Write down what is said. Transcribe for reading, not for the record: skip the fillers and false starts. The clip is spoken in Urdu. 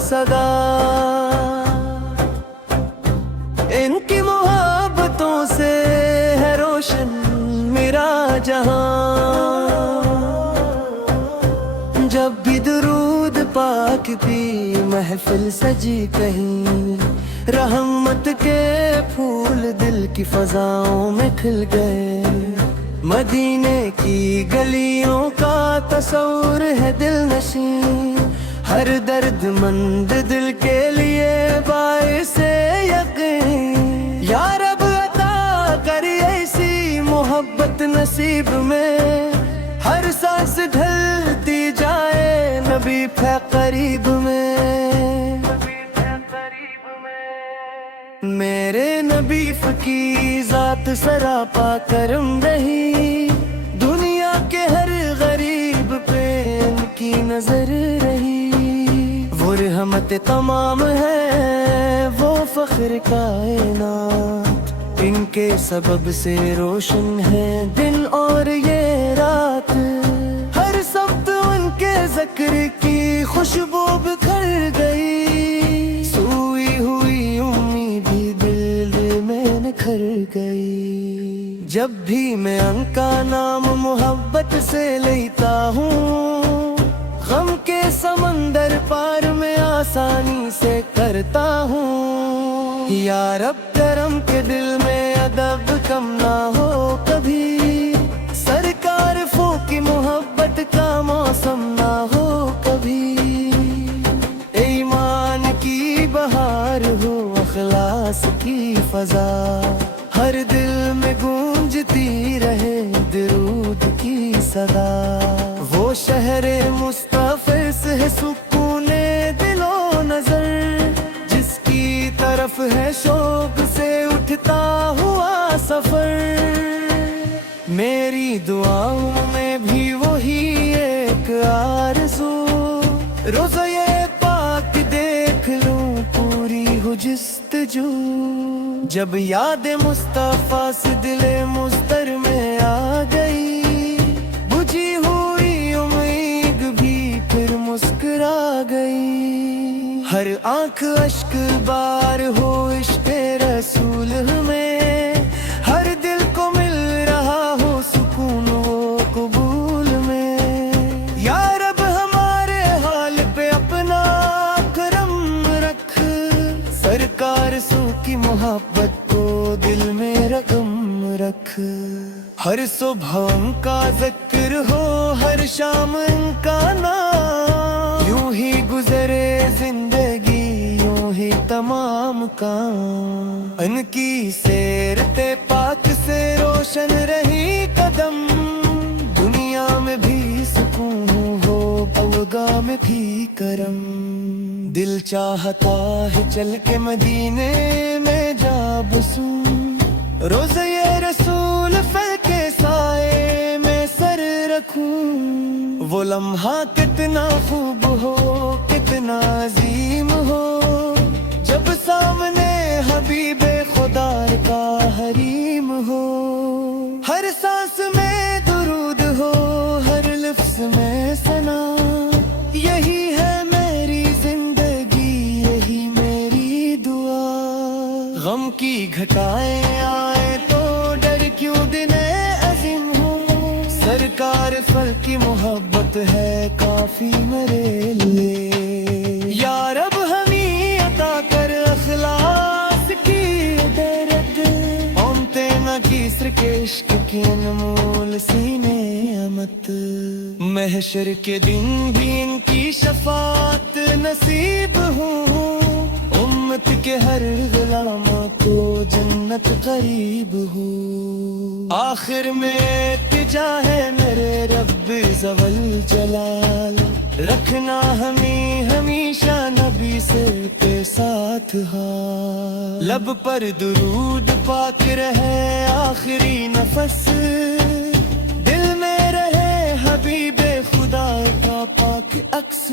صدا، ان کی محبتوں سے ہے روشن میرا جہاں۔ جب بھی درود پاک کی محفل سجی کہیں، رحمت کے پھول دل کی فضاؤں میں کھل گئے۔ مدینے کی گلیوں کا تصور ہے دل نشین، ہر درد مند دل کے لیے باعث یقین۔ یا رب عطا کر ایسی محبت نصیب میں، ہر سانس ڈھلتی جائے نبی پہ قریب میں۔ میرے نبی کی ذات سراپا کرم رہی، دنیا کے ہر غریب پہ ان کی نظر رہی۔ وہ رحمت تمام ہے، وہ فخر کائنات، ان کے سبب سے روشن ہے دن اور یہ رات۔ ہر سمت ان کے ذکر کی خوشبو بکھر گئی، سوئی ہوئی امید بھی دل میں نکھر گئی۔ جب بھی میں ان کا نام محبت سے لیتا ہوں، غم کے سمندر پار میں آسانی سے کرتا ہوں۔ یا رب کرم کے دل میں ادب کم نہ ہو کبھی، سرکار فو کی محبت کا موسم نہ ہو کبھی۔ ایمان کی بہار ہو، اخلاص کی فضا، ہر دل میں گونجتی رہے درود کی صدا۔ وہ شہر مصطفی سے ہے سکون دل و نظر، جس کی طرف ہے شوق سے اٹھتا ہوا سفر۔ میری دعاؤں میں بھی وہی ایک آرزو، روزہ یہ پاک دیکھ لوں پوری ہو جستجو۔ جب یاد مصطفیٰ سے دل مضطر میں آ گئی، بجھی ہوئی امید بھی پھر مسکرا گئی۔ ہر آنکھ اشک بار ہو عشق رسول میں، ہر دل کو مل رہا ہو سکون و قبول میں۔ یا رب ہمارے حال پہ اپنا کرم رکھ، سرکار سو کی محبت کو دل میں رقم رکھ۔ ہر صبح ان کا ذکر ہو، ہر شام ان کا نام، یوں ہی گزرے زندگی یوں ہی تمام کام۔ ان کی سیرت پاک سے روشن رہی قدم، دنیا میں بھی سکون ہو اوگا میں بھی کرم۔ دل چاہتا ہے چل کے مدینے میں جا بسوں، روزہ رسول فل کے سائے میں سر رکھوں۔ وہ لمحہ کتنا خوب ہو، کتنا عظیم ہو، جب سامنے حبیب خدا کا حریم ہو۔ ہر سانس میں درود ہو، ہر لفظ میں ثنا، یہی ہے میری زندگی، یہی میری دعا۔ غم کی گھٹائیں آئے تو ڈر کیوں دن عظیم ہو، سرکار فل کی محبت ہے کافی میرے لیے۔ یا رب ہمیں عطا کر اخلاص کی درد، اونتے نہ کیسر کے عشق کی انمول سینے امت۔ محشر کے دن بھی ان کی شفاعت نصیب ہوں، امت کے ہر غلام کو جنت قریب ہو۔ آخر میں التجا ہے میرے رب ذوال جلال، رکھنا ہمیں ہمیشہ نبی سے کے ساتھ حال۔ لب پر درود پاک رہے آخری نفس، دل میں رہے حبیب خدا کا پاک عکس۔